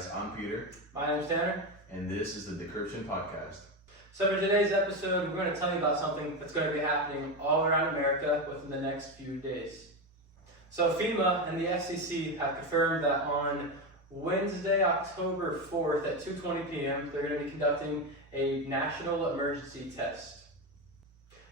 guys, I'm Peter. My name's Tanner. And this is the Decryption Podcast. So for today's episode, we're going to tell you about something that's going to be happening all around America within the next few days. So FEMA and the FCC have confirmed that on Wednesday, October 4th at 2:20 p.m., they're going to be conducting a national emergency test.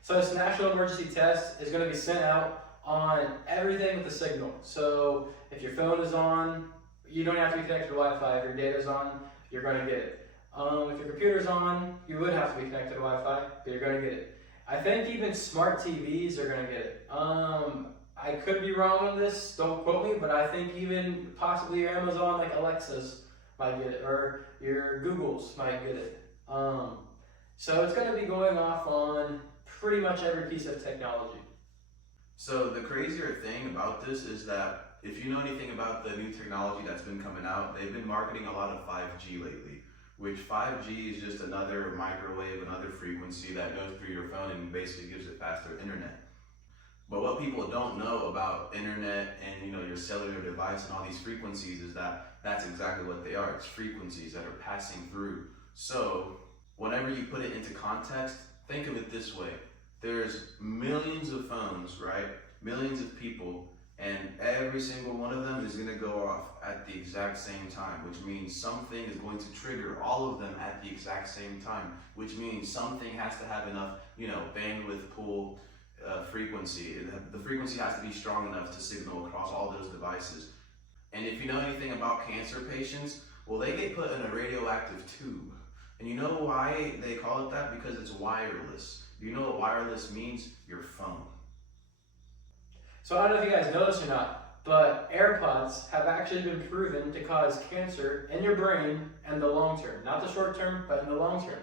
So this national emergency test is going to be sent out on everything with a signal. So if your phone is on, you don't have to be connected to Wi-Fi. If your data is on, you're going to get it. If your computer's on, you would have to be connected to Wi-Fi, but you're going to get it. I think even smart TVs are going to get it. I could be wrong on this, don't quote me, but I think even possibly your Amazon, like Alexas, might get it, or your Googles might get it. So it's going to be going off on pretty much every piece of technology. So the crazier thing about this is that if you know anything about the new technology that's been coming out, they've been marketing a lot of 5G lately, which 5G is just another microwave, another frequency that goes through your phone and basically gives it faster internet. But what people don't know about internet and your cellular device and all these frequencies is that that's exactly what they are. It's frequencies that are passing through. So whenever you put it into context, think of it this way. There's millions of phones, right? Millions of people, and every single one of them is going to go off at the exact same time, which means something is going to trigger all of them at the exact same time, which means something has to have enough, bandwidth pool, frequency. The frequency has to be strong enough to signal across all those devices. And if you know anything about cancer patients, well, they get put in a radioactive tube. And you know why they call it that? Because it's wireless. Do you know what wireless means? Your phone. So I don't know if you guys know this or not, but AirPods have actually been proven to cause cancer in your brain in the long term. Not the short term, but in the long term.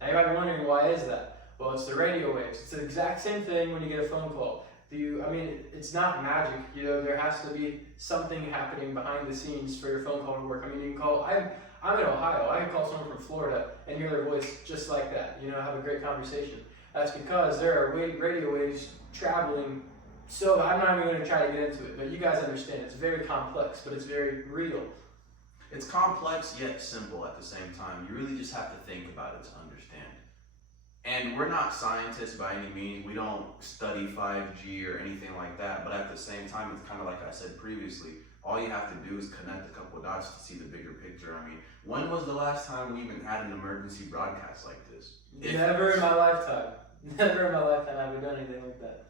Now you might be wondering, why is that? Well, it's the radio waves. It's the exact same thing when you get a phone call. It's not magic. There has to be something happening behind the scenes for your phone call to work. You can call, I'm in Ohio. I can call someone from Florida and hear their voice just like that. Have a great conversation. That's because there are radio waves traveling. So I'm not even going to try to get into it, but you guys understand. It's very complex, but it's very real. It's complex yet simple at the same time. You really just have to think about it to understand. And we're not scientists by any means. We don't study 5G or anything like that. But at the same time, it's kind of like I said previously. All you have to do is connect a couple of dots to see the bigger picture. When was the last time we even had an emergency broadcast like this? Never in my lifetime. Never in my lifetime have we done anything like that.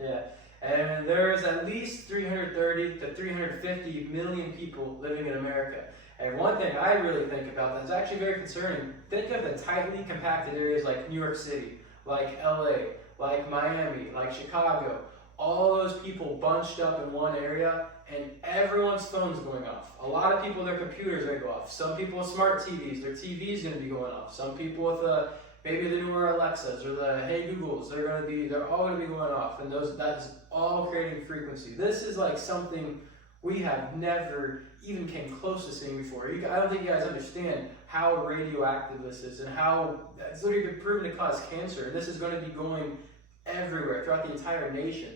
Yeah. And there's at least 330 to 350 million people living in America. And one thing I really think about that's actually very concerning, think of the tightly compacted areas like New York City, like LA, like Miami, like Chicago. All those people bunched up in one area and everyone's phone's going off. A lot of people, their computers are going to go off. Some people with smart TVs, their TV's going to be going off. Some people with maybe the newer Alexas or the Hey Googles, they're all going to be going off. And that's all creating frequency. This is like something we have never even came close to seeing before. I don't think you guys understand how radioactive this is and how it's literally been proven to cause cancer. This is going to be going everywhere throughout the entire nation.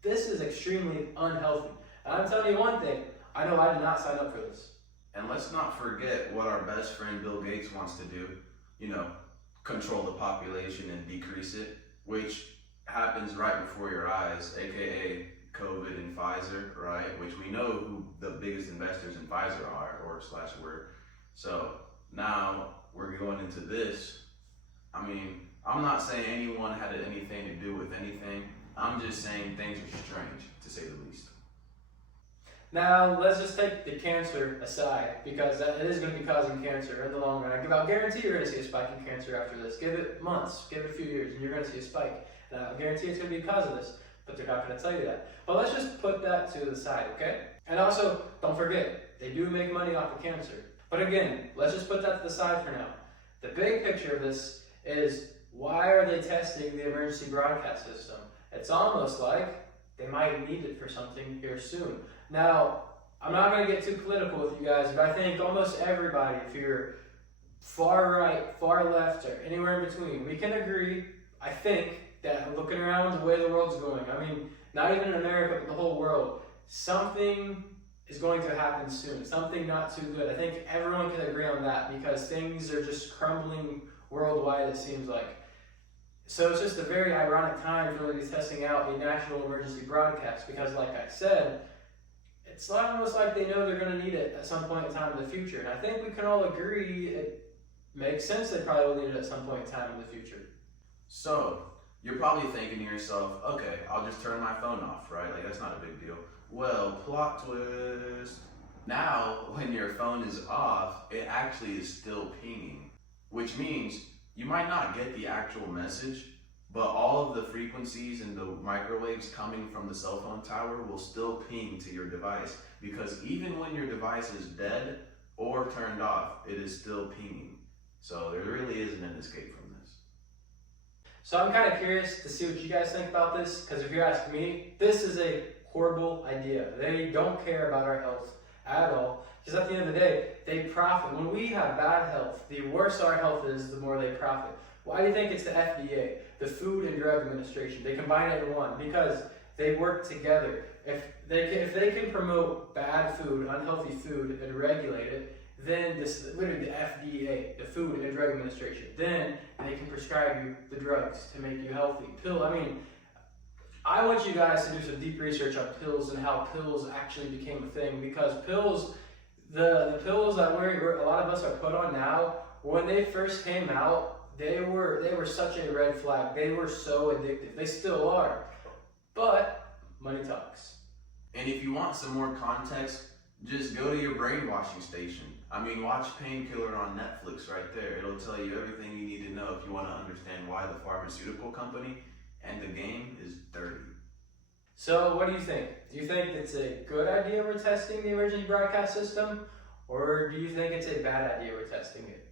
This is extremely unhealthy. And I'm telling you one thing, I know I did not sign up for this. And let's not forget what our best friend Bill Gates wants to do, control the population and decrease it, which happens right before your eyes, aka COVID and Pfizer, right? Which we know who the biggest investors in Pfizer are, were. So now we're going into this. I'm not saying anyone had anything to do with anything. I'm just saying things are strange, to say the least. Now, let's just take the cancer aside, because it is going to be causing cancer in the long run. I'll guarantee you're going to see a spike in cancer after this. Give it months, give it a few years, and you're going to see a spike. And I'll guarantee it's going to be because of this, but they're not going to tell you that. But let's just put that to the side, okay? And also, don't forget, they do make money off of cancer. But again, let's just put that to the side for now. The big picture of this is, why are they testing the emergency broadcast system? It's almost like they might need it for something here soon. Now, I'm not going to get too political with you guys, but I think almost everybody, if you're far right, far left, or anywhere in between, we can agree, I think, that looking around the way the world's going, not even in America, but the whole world, something is going to happen soon. Something not too good. I think everyone can agree on that because things are just crumbling worldwide, it seems like. So it's just a very ironic time for really testing out a national emergency broadcast because, like I said, it's almost like they know they're going to need it at some point in time in the future. And I think we can all agree it makes sense they probably will need it at some point in time in the future. So, you're probably thinking to yourself, okay, I'll just turn my phone off, right? Like, that's not a big deal. Well, plot twist. Now, when your phone is off, it actually is still pinging, which means you might not get the actual message, but all of the frequencies and the microwaves coming from the cell phone tower will still ping to your device, because even when your device is dead or turned off, it is still pinging. So there really isn't an escape from this. So I'm kind of curious to see what you guys think about this, because if you ask me, this is a horrible idea. They don't care about our health at all, because at the end of the day, they profit. When we have bad health, the worse our health is, the more they profit. Why do you think it's the FDA, the Food and Drug Administration? They combine it in one because they work together. If they can promote bad food, unhealthy food, and regulate it, then literally the FDA, the Food and Drug Administration, then they can prescribe you the drugs to make you healthy. I want you guys to do some deep research on pills and how pills actually became a thing, because pills, the pills that a lot of us are put on now, when they first came out, they were such a red flag. They were so addictive. They still are. But money talks. And if you want some more context, just go to your brainwashing station. Watch Painkiller on Netflix right there. It'll tell you everything you need to know if you want to understand why the pharmaceutical company and the game is dirty. So what do you think? Do you think it's a good idea we're testing the emergency broadcast system? Or do you think it's a bad idea we're testing it?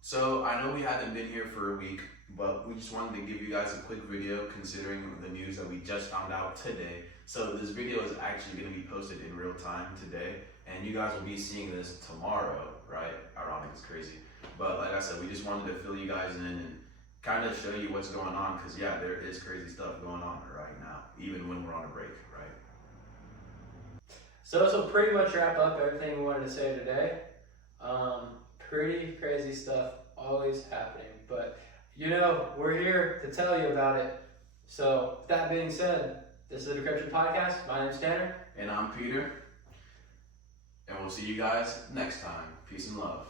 So I know we haven't been here for a week, but we just wanted to give you guys a quick video considering the news that we just found out today. So this video is actually going to be posted in real time today, and you guys will be seeing this tomorrow, right? Ironic, it's crazy. But like I said, we just wanted to fill you guys in and kind of show you what's going on, because yeah, there is crazy stuff going on right now, even when we're on a break, right? So this will pretty much wrap up everything we wanted to say today. Pretty crazy stuff always happening, but we're here to tell you about it. So with that being said, this is the Decryption Podcast. My name's Tanner. And I'm Peter. And we'll see you guys next time. Peace and love.